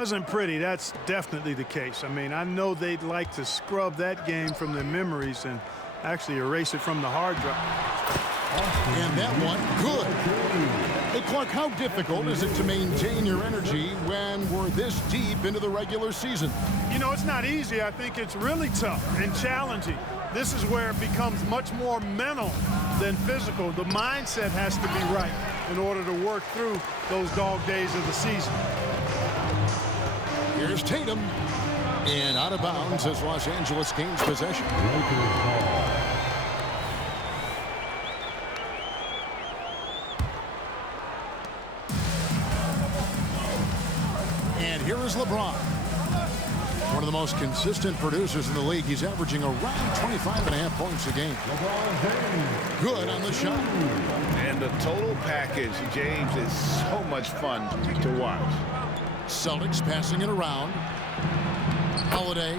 Wasn't pretty. That's definitely the case. I mean, I know they'd like to scrub that game from their memories and actually erase it from the hard drive. And that one, good. Hey, Clark, how difficult is it to maintain your energy when we're this deep into the regular season? You know, it's not easy. I think it's really tough and challenging. This is where it becomes much more mental than physical. The mindset has to be right in order to work through those dog days of the season. Here's Tatum. And out of bounds as Los Angeles gains possession. And here is LeBron. One of the most consistent producers in the league. He's averaging around 25.5 points a game. Good on the shot. And the total package, James, is so much fun to watch. Celtics passing it around. Holiday.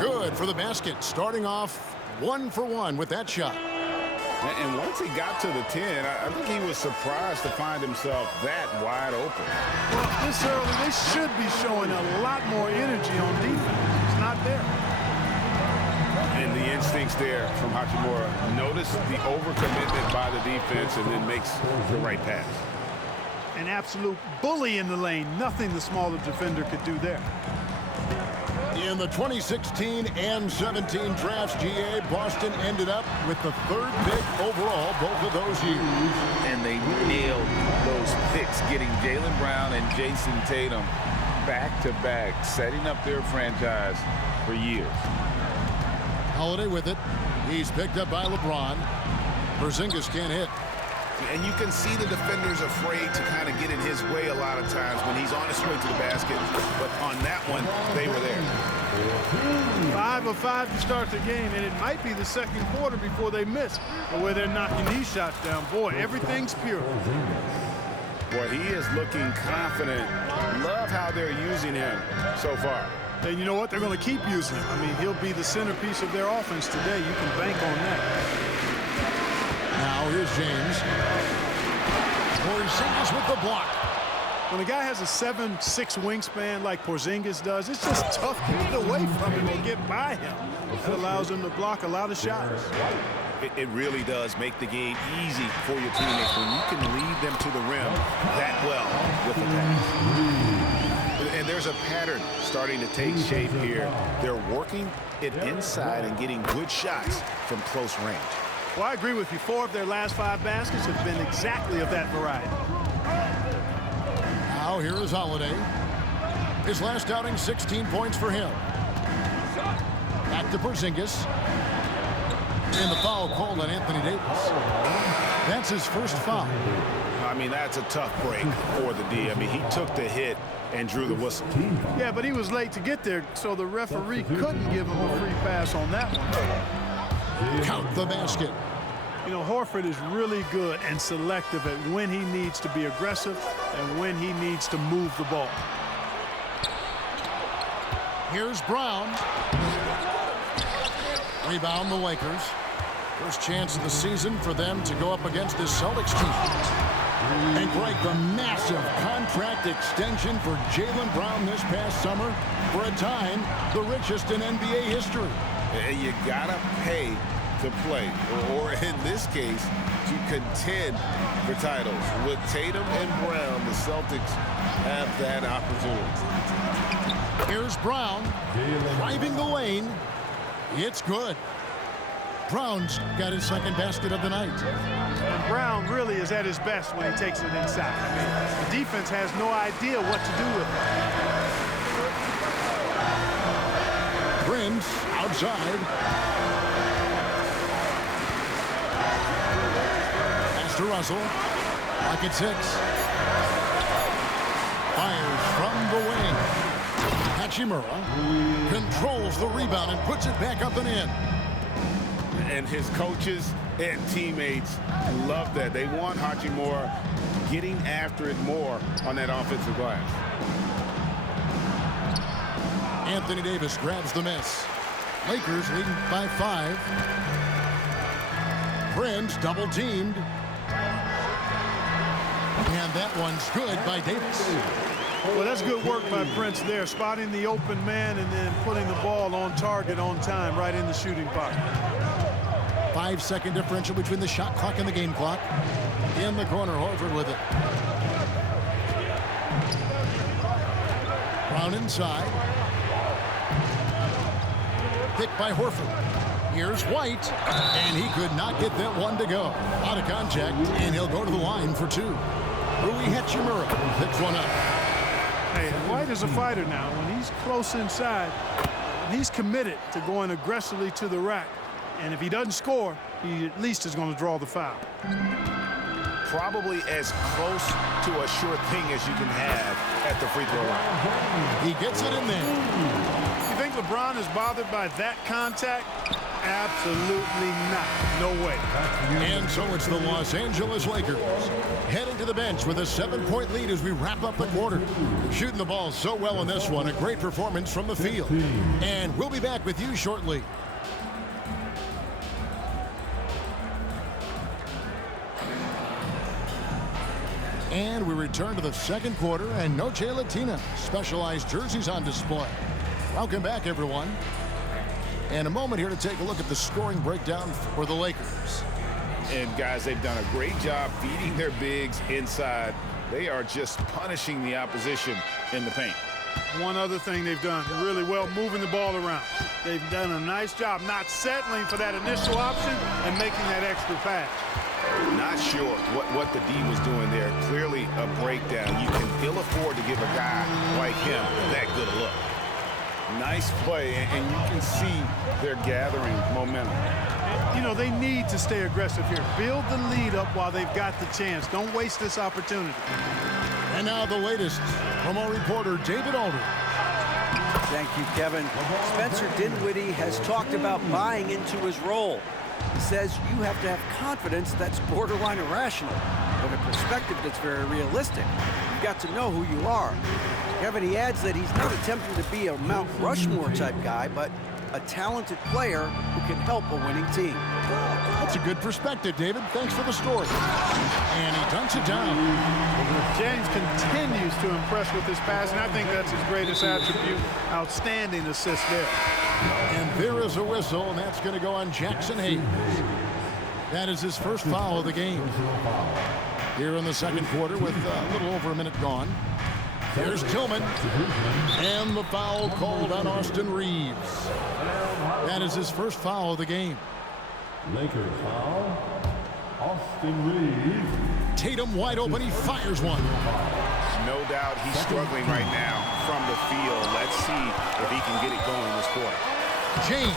Good for the basket. Starting off 1 for 1 with that shot. And once he got to the 10, I think he was surprised to find himself that wide open. Well, this early, they should be showing a lot more energy on defense. It's not there. And the instincts there from Hachimura. Notice the overcommitment by the defense and then makes the right pass. An absolute bully in the lane. Nothing the smaller defender could do there. In the 2016 and 17 drafts, GA, Boston ended up with the 3rd pick overall both of those years. And they nailed those picks, getting Jaylen Brown and Jason Tatum back-to-back, setting up their franchise for years. Holiday with it. He's picked up by LeBron. Porzingis can't hit. And you can see the defenders afraid to kind of get in his way a lot of times when he's on his way to the basket. But on that one, they were there. 5 of 5 to start the game, and it might be the second quarter before they miss. But where they're knocking these shots down, boy, everything's pure. Boy, he is looking confident. Love how they're using him so far. And you know what? They're going to keep using him. I mean, he'll be the centerpiece of their offense today. You can bank on that. Now here's James. Porzingis with the block. When a guy has a 7'6" wingspan like Porzingis does, it's just tough to get away from him and get by him. That allows him to block a lot of shots. It really does make the game easy for your teammates when you can lead them to the rim that well with the pass. And there's a pattern starting to take shape here. They're working it inside and getting good shots from close range. Well, I agree with you. 4 of their last 5 baskets have been exactly of that variety. Now here is Holiday. His last outing, 16 points for him. Back to Porzingis. And the foul called on Anthony Davis. That's his first foul. I mean, that's a tough break for the D. I mean, he took the hit and drew the whistle. Yeah, but he was late to get there, so the referee couldn't give him a free pass on that one. Count the basket. You know, Horford is really good and selective at when he needs to be aggressive and when he needs to move the ball. Here's Brown. Rebound the Lakers. First chance of the season for them to go up against this Celtics team. And Greg, the massive contract extension for Jaylen Brown this past summer. For a time, the richest in NBA history. And you gotta pay to play, or in this case, to contend for titles. With Tatum and Brown, the Celtics have that opportunity. Here's Brown driving the lane. It's good. Brown's got his second basket of the night. And Brown really is at his best when he takes it inside. I mean, the defense has no idea what to do with it. Prince outside. To Russell, like at 6. Fires from the wing. Hachimura controls the rebound and puts it back up and in. And his coaches and teammates love that. They want Hachimura getting after it more on that offensive glass. Anthony Davis grabs the miss. Lakers leading by 5. Prince double teamed. And that one's good by Davis. Well, that's good work by Prince there, spotting the open man and then putting the ball on target on time right in the shooting pocket. 5-second differential between the shot clock and the game clock. In the corner, Horford with it. Brown inside. Picked by Horford. Here's White, and he could not get that one to go. Out of contact, and he'll go to the line for two. Rui Hachimura picks one up. Hey, White is a fighter now. When he's close inside, he's committed to going aggressively to the rack. And if he doesn't score, he at least is going to draw the foul. Probably as close to a sure thing as you can have at the free throw line. He gets it in there. You think LeBron is bothered by that contact? Absolutely not. No way. And so it's the Los Angeles Lakers heading to the bench with a 7-point lead as we wrap up the quarter. Shooting the ball so well in this one. A great performance from the field. And we'll be back with you shortly. And we return to the second quarter, and Noche Latina specialized jerseys on display. Welcome back, everyone. And a moment here to take a look at the scoring breakdown for the Lakers. And guys, they've done a great job feeding their bigs inside. They are just punishing the opposition in the paint. One other thing they've done really well, moving the ball around. They've done a nice job not settling for that initial option and making that extra pass. Not sure what the D was doing there. Clearly a breakdown. You can ill afford to give a guy like him that good a look. Nice play, and you can see they're gathering momentum. You know, they need to stay aggressive here. Build the lead up while they've got the chance. Don't waste this opportunity. And now the latest from our reporter, David Aldridge. Thank you, Kevin. Spencer Dinwiddie has talked about buying into his role. He says you have to have confidence that's borderline irrational, but a perspective that's very realistic. You've got to know who you are. Kevin, he adds that he's not attempting to be a Mount Rushmore type guy, but a talented player who can help a winning team. That's a good perspective, David. Thanks for the story. And he dunks it down. James continues to impress with his passing. I think that's his greatest attribute. Outstanding assist there. And there is a whistle, and that's going to go on Jackson Hayes. That is his first foul of the game. Here in the second quarter with a little over a minute gone. Here's Tillman. And the foul called on Austin Reeves. That is his first foul of the game. Lakers foul, Austin Reeves. Tatum wide open. He fires one. No doubt he's struggling right now from the field. Let's see if he can get it going this quarter. James.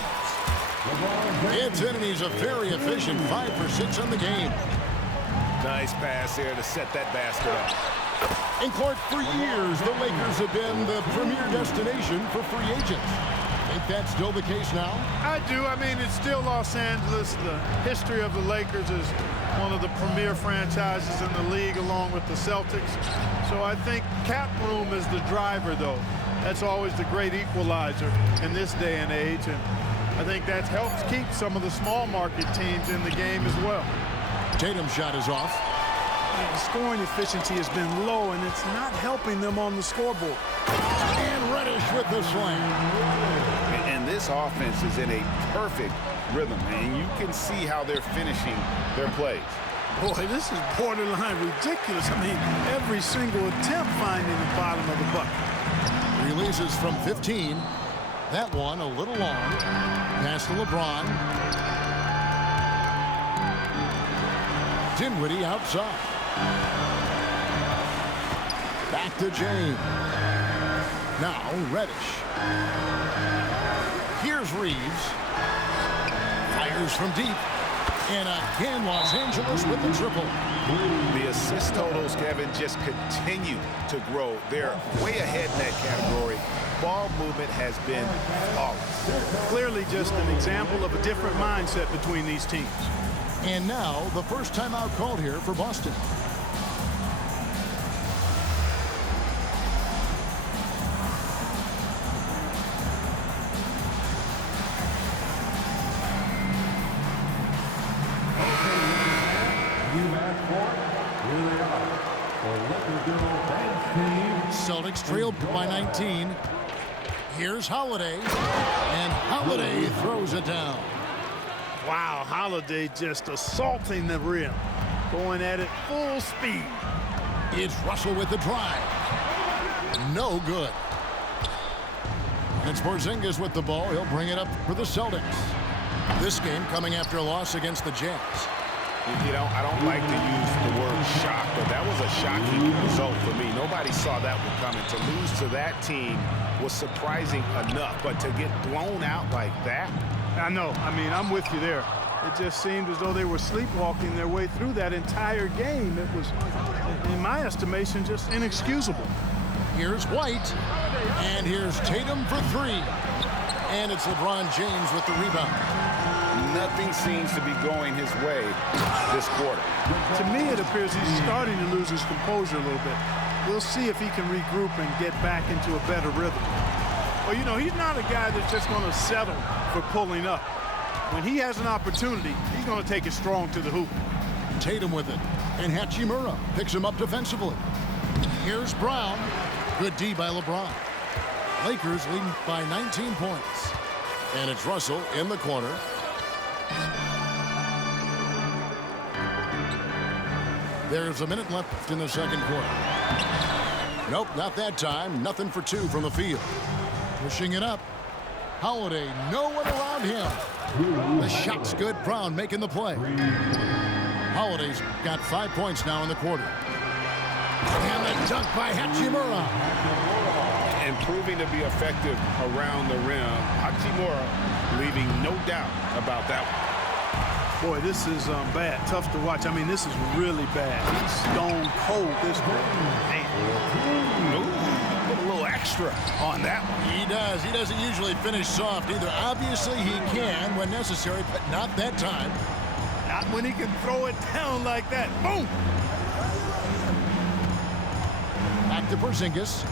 It's in, and he's a very efficient 5 for 6 on the game. Nice pass there to set that basket up. In court for years, the Lakers have been the premier destination for free agents. Think that's still the case now? I do. I mean, it's still Los Angeles. The history of the Lakers is one of the premier franchises in the league, along with the Celtics. So I think cap room is the driver, though. That's always the great equalizer in this day and age. And I think that helps keep some of the small market teams in the game as well. Tatum's shot is off. The scoring efficiency has been low, and it's not helping them on the scoreboard. And Reddish with the slam. And this offense is in a perfect rhythm, and you can see how they're finishing their plays. Boy, this is borderline ridiculous. I mean, every single attempt finding the bottom of the bucket. Releases from 15. That one a little long. Pass to LeBron. Dinwiddie outside. Back to James. Now Reddish. Here's Reeves. Fires from deep. And again, Los Angeles with the triple. The assist totals, Kevin, just continue to grow. They're way ahead in that category. Ball movement has been flawless. Clearly just an example of a different mindset between these teams. And now the first timeout called here for Boston. You asked for it. Here they are. The Lakers Celtics trailed by 19. Here's Holiday, and Holiday throws it down. Wow, Holiday just assaulting the rim, going at it full speed. It's Russell with the drive. No good. It's Porzingis with the ball. He'll bring it up for the Celtics. This game coming after a loss against the Jazz. You know, I don't like to use the word shock, but that was a shocking result for me. Nobody saw that one coming. To lose to that team was surprising enough, but to get blown out like that? I know. I mean, I'm with you there. It just seemed as though they were sleepwalking their way through that entire game. It was, in my estimation, just inexcusable. Here's White, and here's Tatum for three. And it's LeBron James with the rebound. Nothing seems to be going his way this quarter. To me, it appears he's starting to lose his composure a little bit. We'll see if he can regroup and get back into a better rhythm. Well, you know, he's not a guy that's just going to settle for pulling up. When he has an opportunity, he's going to take it strong to the hoop. Tatum with it, and Hachimura picks him up defensively. Here's Brown. Good D by LeBron. Lakers leading by 19 points. And it's Russell in the corner. There's a minute left in the second quarter. Nope, not that time. Nothing for two from the field. Pushing it up. Holiday, no one around him. The shot's good. Brown making the play. Holiday's got 5 points now in the quarter. And the dunk by Hachimura. And proving to be effective around the rim. Hachimura leaving no doubt about that one. Boy, this is bad. Tough to watch. I mean, this is really bad. He's stone cold this one. Man. Put a little extra on that one. He does. He doesn't usually finish soft either. Obviously, he can when necessary, but not that time. Not when he can throw it down like that. Boom! Back to Porzingis.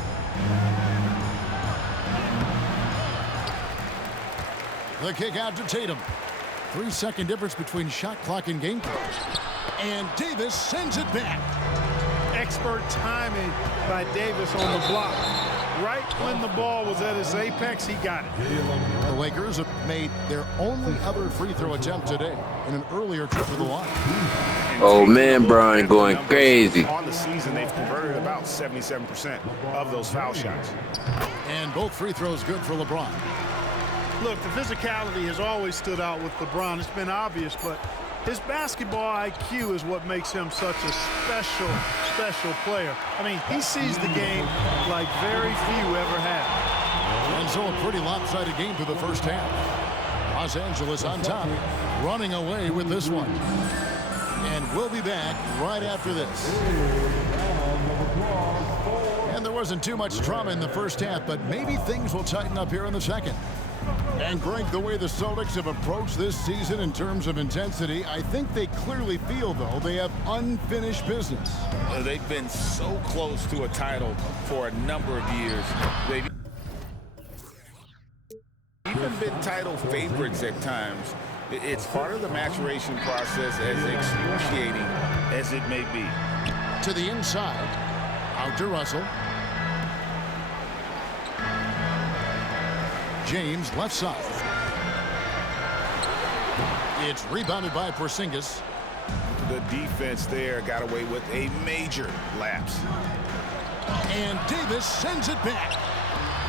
The kick out to Tatum. 3-second difference between shot clock and game clock. And Davis sends it back. Expert timing by Davis on the block. Right when the ball was at its apex, he got it. The Lakers have made their only other free throw attempt today in an earlier trip to the line. Oh man, Brian going crazy. On the season, they've converted about 77% of those foul shots. And both free throws good for LeBron. Look, the physicality has always stood out with LeBron. It's been obvious, but his basketball IQ is what makes him such a special player. I mean, he sees the game like very few ever have. And so a pretty lopsided game through the first half. Los Angeles on top, running away with this one. And we'll be back right after this. And there wasn't too much drama in the first half, but maybe things will tighten up here in the second. And Greg, the way the Celtics have approached this season in terms of intensity, I think they clearly feel, though, they have unfinished business. They've been so close to a title for a number of years. They've even been title favorites at times. It's part of the maturation process, as excruciating as it may be. To the inside, out to Russell. James left side. It's rebounded by Porzingis. The defense there got away with a major lapse. And Davis sends it back.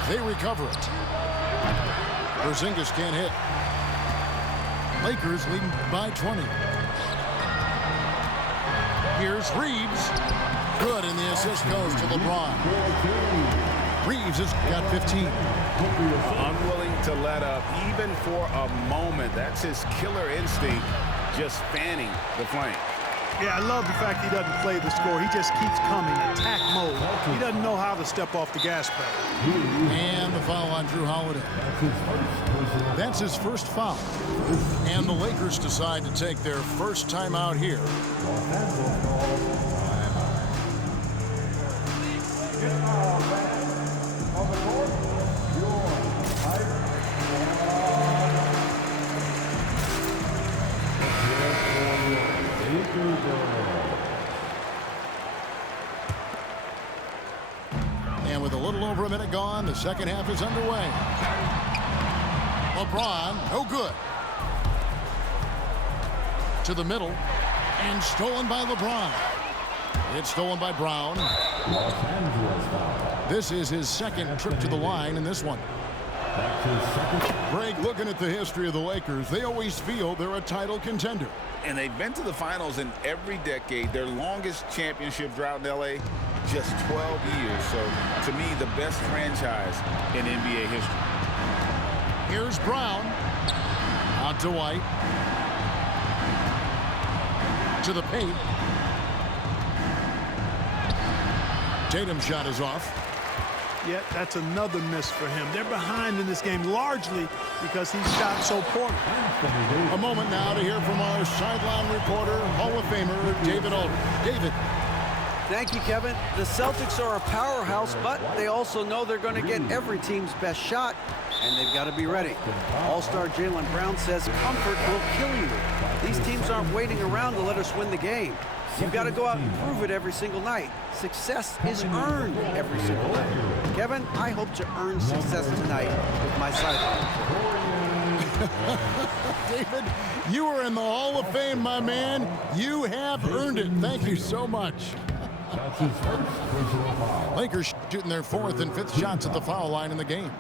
They recover it. Porzingis can't hit. Lakers leading by 20. Here's Reeves. Good, and the assist goes to LeBron. Reeves has got 15. Unwilling to let up even for a moment. That's his killer instinct, just fanning the flame. Yeah, I love the fact he doesn't play the score. He just keeps coming, attack mode. He doesn't know how to step off the gas pedal. And the foul on Drew Holiday. That's his first foul. And the Lakers decide to take their first timeout here. and gone. The second half is underway. LeBron, no good. To the middle. And stolen by LeBron. It's stolen by Brown. This is his second trip to the line in this one. Greg, looking at the history of the Lakers, they always feel they're a title contender. And they've been to the finals in every decade. Their longest championship drought in L.A., just 12 years. So, to me, the best franchise in NBA history. Here's Brown. Out to White. To the paint. Tatum's shot is off. Yet that's another miss for him. They're behind in this game largely because he shot so poorly. A moment now to hear from our sideline reporter, Hall of Famer David Aldridge. David. Thank you, Kevin. The Celtics are a powerhouse, but they also know they're going to get every team's best shot, and they've got to be ready. All-star Jaylen Brown says comfort will kill you. These teams aren't waiting around to let us win the game. You've got to go out and prove it every single night. Success is earned every single night. Kevin, I hope to earn success tonight with my sideline. David, you are in the Hall of Fame, my man. You have earned it. Thank you so much. Lakers shooting their fourth and fifth shots at the foul line in the game.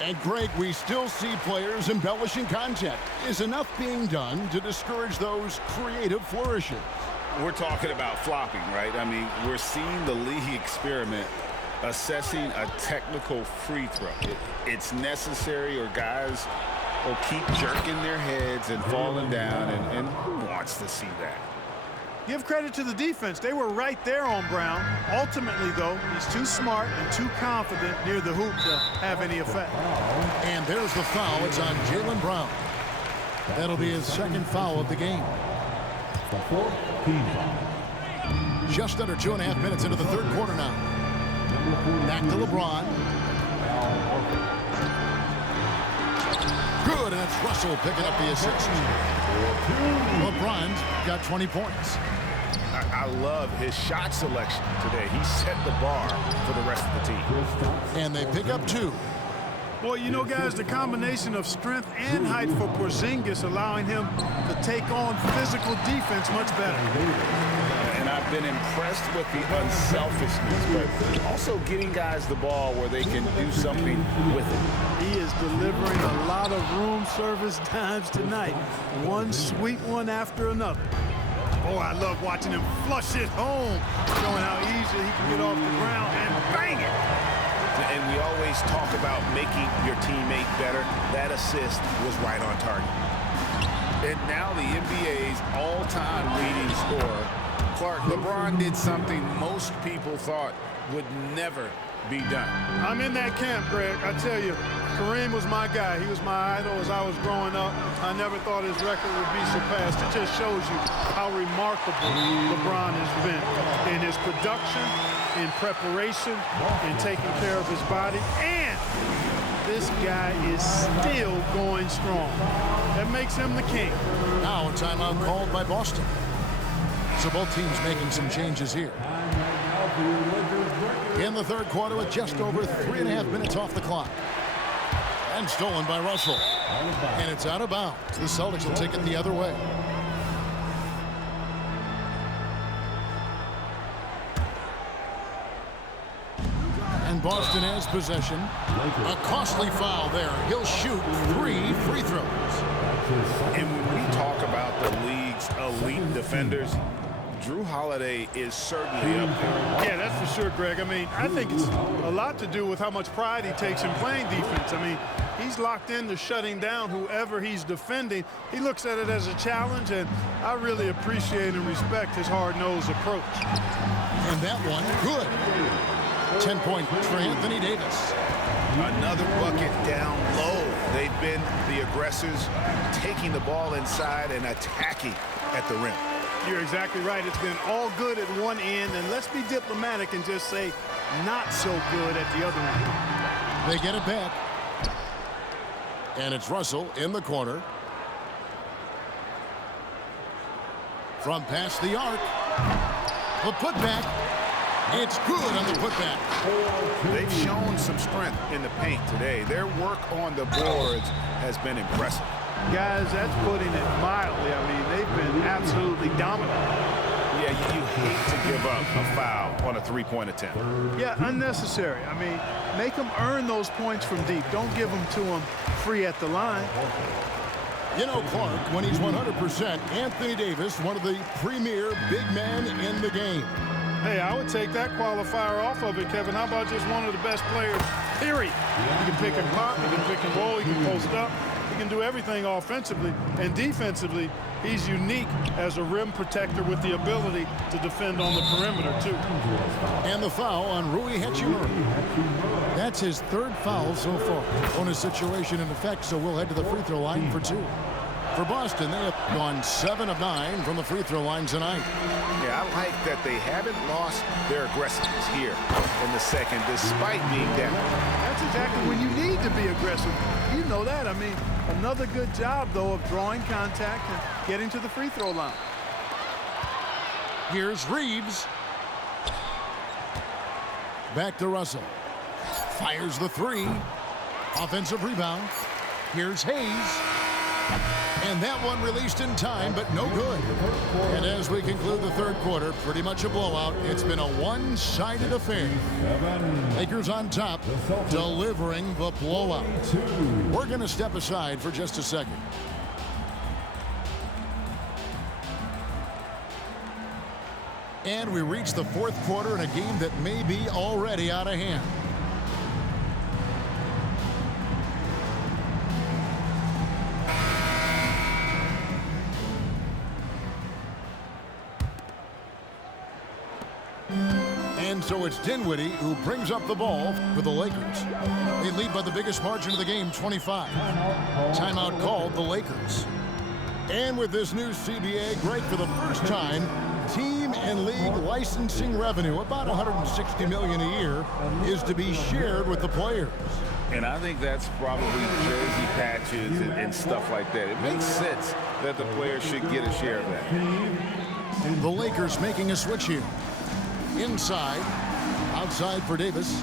And Greg, we still see players embellishing content. Is enough being done to discourage those creative flourishes? We're talking about flopping, right? I mean, we're seeing the league experiment assessing a technical free throw. It's necessary, or guys will keep jerking their heads and falling down, and who wants to see that? Give credit to the defense. They were right there on Brown. Ultimately, though, he's too smart and too confident near the hoop to have any effect. And there's the foul. It's on Jaylen Brown. That'll be his second foul of the game. Just under 2.5 minutes into the third quarter now. Back to LeBron. Good, and it's Russell picking up the assist. LeBron's got 20 points. I love his shot selection today. He set the bar for the rest of the team. And they pick up 2. Boy, you know, guys, the combination of strength and height for Porzingis allowing him to take on physical defense much better. And I've been impressed with the unselfishness, but also getting guys the ball where they can do something with it. He is delivering a lot of room service dimes tonight. One sweet one after another. Boy, I love watching him flush it home, showing how easy he can get off the ground and bang it. And we always talk about making your teammate better. That assist was right on target. And now the NBA's all-time leading scorer, Clark, LeBron did something most people thought would never be done. I'm in that camp, Greg. I tell you, Kareem was my guy. He was my idol as I was growing up. I never thought his record would be surpassed. It just shows you how remarkable LeBron has been in his production, in preparation, in taking care of his body, and this guy is still going strong. That makes him the king. Now a timeout called by Boston. So both teams making some changes here. In the third quarter with just over 3.5 minutes off the clock. And stolen by Russell. And it's out of bounds. The Celtics will take it the other way. And Boston has possession. A costly foul there. He'll shoot 3 free throws. And when we talk about the league's elite defenders, Drew Holiday is certainly up there. Yeah, that's for sure, Greg. I mean, I think it's a lot to do with how much pride he takes in playing defense. I mean, he's locked into shutting down whoever he's defending. He looks at it as a challenge, and I really appreciate and respect his hard-nosed approach. And that one, good. 10-point for Anthony Davis. Another bucket down low. They've been the aggressors, taking the ball inside and attacking at the rim. You're exactly right. It's been all good at one end, and let's be diplomatic and just say not so good at the other end. They get it back. And it's Russell in the corner. From past the arc. The putback. It's good on the putback. They've shown some strength in the paint today. Their work on the boards has been impressive. Guys, that's putting it mildly. I mean, they've been absolutely dominant. Yeah, you hate to give up a foul on a three-point attempt. Yeah, unnecessary. I mean, make them earn those points from deep. Don't give them to them free at the line. You know, Clark, when he's 100%, Anthony Davis, one of the premier big men in the game. Hey, I would take that qualifier off of it, Kevin. How about just one of the best players, period? You can pick and pop, you can pick and roll, you can post up. He can do everything offensively, and defensively, he's unique as a rim protector with the ability to defend on the perimeter, too. And the foul on Rui Hachimura. That's his third foul so far. Bonus situation in effect, so we'll head to the free throw line for 2. For Boston, they have gone 7 of 9 from the free throw line tonight. Yeah, I like that they haven't lost their aggressiveness here in the second, despite being down. That's exactly when you need to be aggressive. You know that. I mean, another good job, though, of drawing contact and getting to the free throw line. Here's Reeves. Back to Russell. Fires the 3. Offensive rebound. Here's Hayes. And that one released in time, but no good. And as we conclude the third quarter, pretty much a blowout. It's been a one-sided affair. Lakers on top, delivering the blowout. We're going to step aside for just a second. And we reach the fourth quarter in a game that may be already out of hand. And so it's Dinwiddie who brings up the ball for the Lakers. They lead by the biggest margin of the game, 25. Timeout called the Lakers. And with this new CBA, Greg, for the first time, team and league licensing revenue, about $160 million a year, is to be shared with the players. And I think that's probably jersey patches and stuff like that. It makes sense that the players should get a share of that. The Lakers making a switch here. Inside, outside for Davis.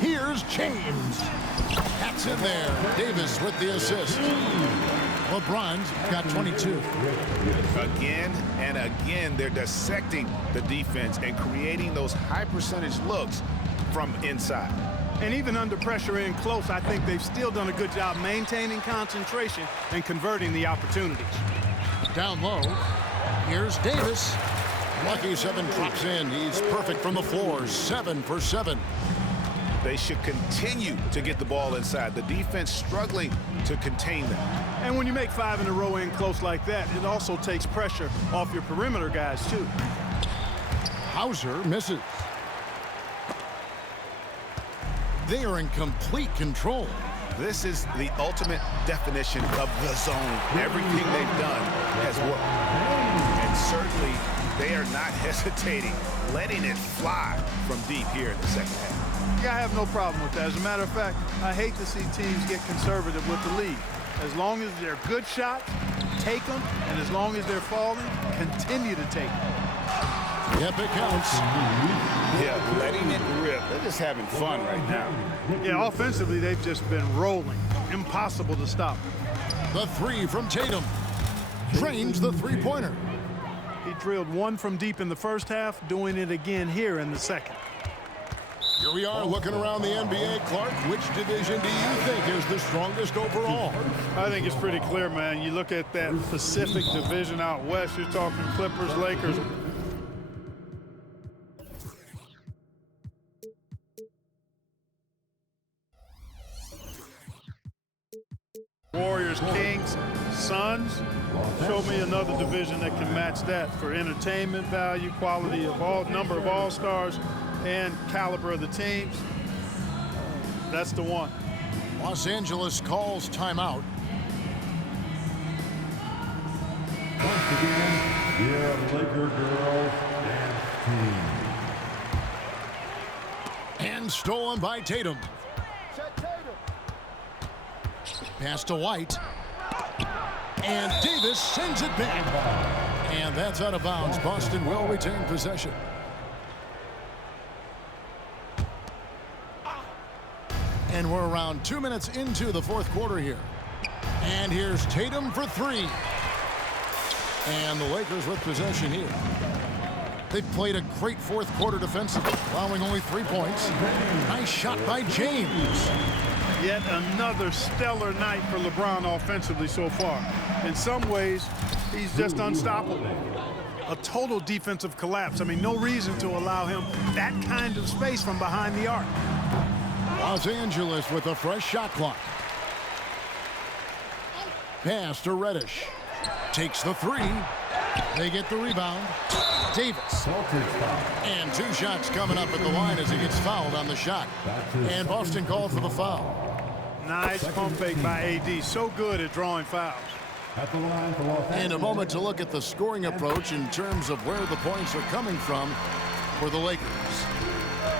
Here's James. That's in there. Davis with the assist. LeBron's got 22. Again and again, they're dissecting the defense and creating those high percentage looks from inside. And even under pressure in close, I think they've still done a good job maintaining concentration and converting the opportunities. Down low. Here's Davis. Lucky 7 drops in. He's perfect from the floor. 7 for 7. They should continue to get the ball inside. The defense struggling to contain them. And when you make 5 in a row in close like that, it also takes pressure off your perimeter guys, too. Hauser misses. They are in complete control. This is the ultimate definition of the zone. Everything they've done has worked. And certainly, they are not hesitating, letting it fly from deep here in the second half. Yeah, I have no problem with that. As a matter of fact, I hate to see teams get conservative with the lead. As long as they're good shots, take them. And as long as they're falling, continue to take them. Yep, it counts. Yeah, letting it rip. They're just having fun right now. Yeah, offensively, they've just been rolling. Impossible to stop. The 3 from Tatum. Drains the three-pointer. He drilled 1 from deep in the first half, doing it again here in the second. Here we are looking around the NBA. Clark, which division do you think is the strongest overall? I think it's pretty clear, man. You look at that Pacific Division out west, you're talking Clippers, Lakers. Warriors, Kings, Suns. Show me another division that can match that for entertainment value, quality of number of all-stars, and caliber of the teams. That's the one. Los Angeles calls timeout. Once again, your Laker girls dance team. And stolen by Tatum. Pass to White. And Davis sends it back. And that's out of bounds. Boston will retain possession. And we're around 2 minutes into the fourth quarter here. And here's Tatum for three. And the Lakers with possession here. They've played a great fourth quarter defensively, allowing only 3 points. Nice shot by James. Yet another stellar night for LeBron offensively so far. In some ways, he's just unstoppable. A total defensive collapse. I mean, no reason to allow him that kind of space from behind the arc. Los Angeles with a fresh shot clock. Pass to Reddish. Takes the three. They get the rebound. Davis. And 2 shots coming up at the line as he gets fouled on the shot. And Boston called for the foul. Nice pump fake by AD. So good at drawing fouls. And a moment to look at the scoring approach in terms of where the points are coming from for the Lakers.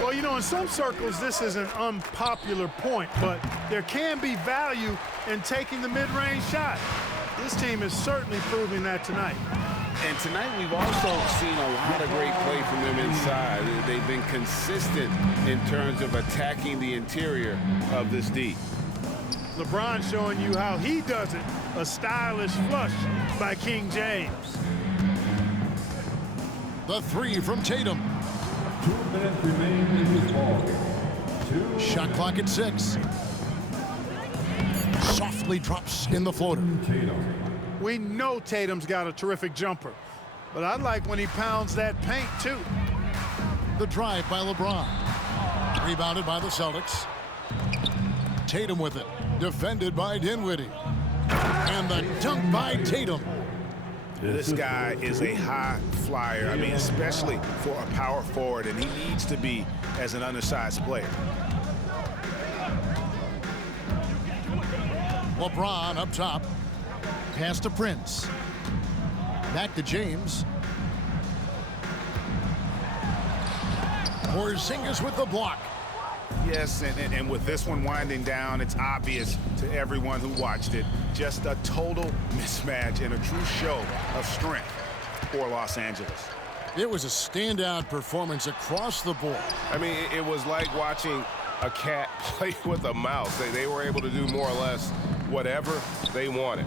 Well, you know, in some circles, this is an unpopular point, but there can be value in taking the mid-range shot. This team is certainly proving that tonight. And tonight we've also seen a lot of great play from them inside. They've been consistent in terms of attacking the interior of this D. LeBron showing you how he does it. A stylish flush by King James. The three from Tatum. 2 minutes remain in this ball. Shot clock at 6. Softly drops in the floater. We know Tatum's got a terrific jumper, but I like when he pounds that paint too. The drive by LeBron. Rebounded by the Celtics. Tatum with it. Defended by Dinwiddie. And the dunk by Tatum. This guy is a high flyer. I mean, especially for a power forward, and he needs to be as an undersized player. LeBron up top. Pass to Prince. Back to James. Porzingis with the block. Yes, and with this one winding down, it's obvious to everyone who watched it. Just a total mismatch and a true show of strength for Los Angeles. It was a standout performance across the board. I mean, it was like watching a cat play with a mouse. They were able to do more or less whatever they wanted.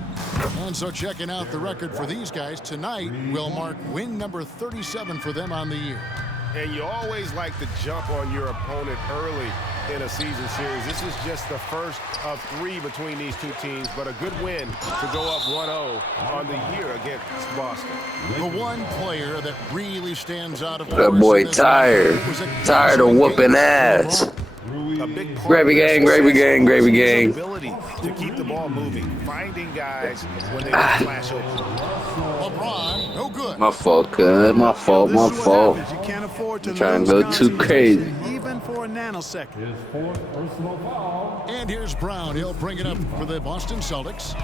And so checking out the record for these guys tonight will mark win number 37 for them on the year. And you always like to jump on your opponent early in a season series. This is just the first of 3 between these two teams, but a good win to go up 1-0 on the year against Boston. The one player that really stands out of That boy tired. Tired of whooping ass. A big part Gravy gang, gravy gang, gravy gang. ability to keep the ball moving, finding guys when they flash open. LeBron, no good. My fault, cuz. My fault, my fault. You can't afford to I'm trying to lose go too crazy. even for a nanosecond. His 4th personal foul. And here's Brown. He'll bring it up for the Boston Celtics.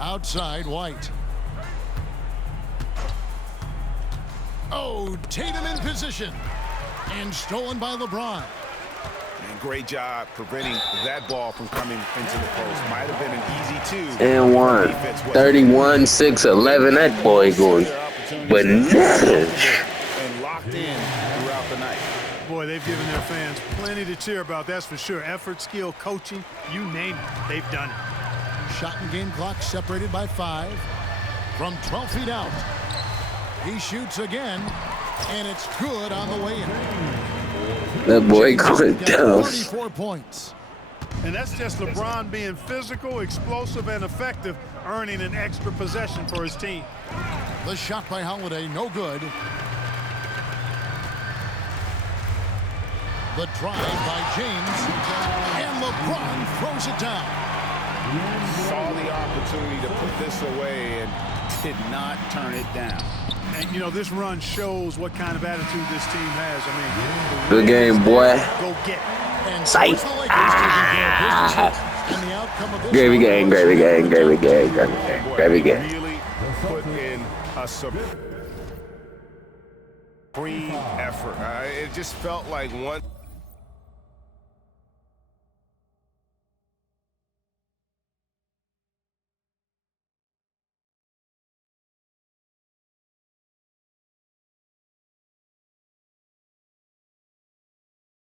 Outside, White. Oh, Tatum in position. And stolen by LeBron. And great job preventing that ball from coming into the post. Might have been an easy 2. And 1. 31, 6, 11. That boy going bananas. And locked in throughout the night. Boy, they've given their fans plenty to cheer about, that's for sure. Effort, skill, coaching, you name it, they've done it. Shot and game clock separated by 5. From 12 feet out. He shoots again. And it's good on the way in. That boy going down. 34 points. And that's just LeBron being physical, explosive, and effective, earning an extra possession for his team. The shot by Holiday, no good. The drive by James. And LeBron throws it down. Saw the opportunity to put this away and did not turn it down. And, you know, this run shows what kind of attitude this team has. I mean, Good game, boy. go get it. And Sight. so the Lakers taking care of business. And the outcome of this Gravy one gang, was- gravy gang, gravy gang, gravy gang, gravy gang. Really put in a supreme effort. It just felt like one.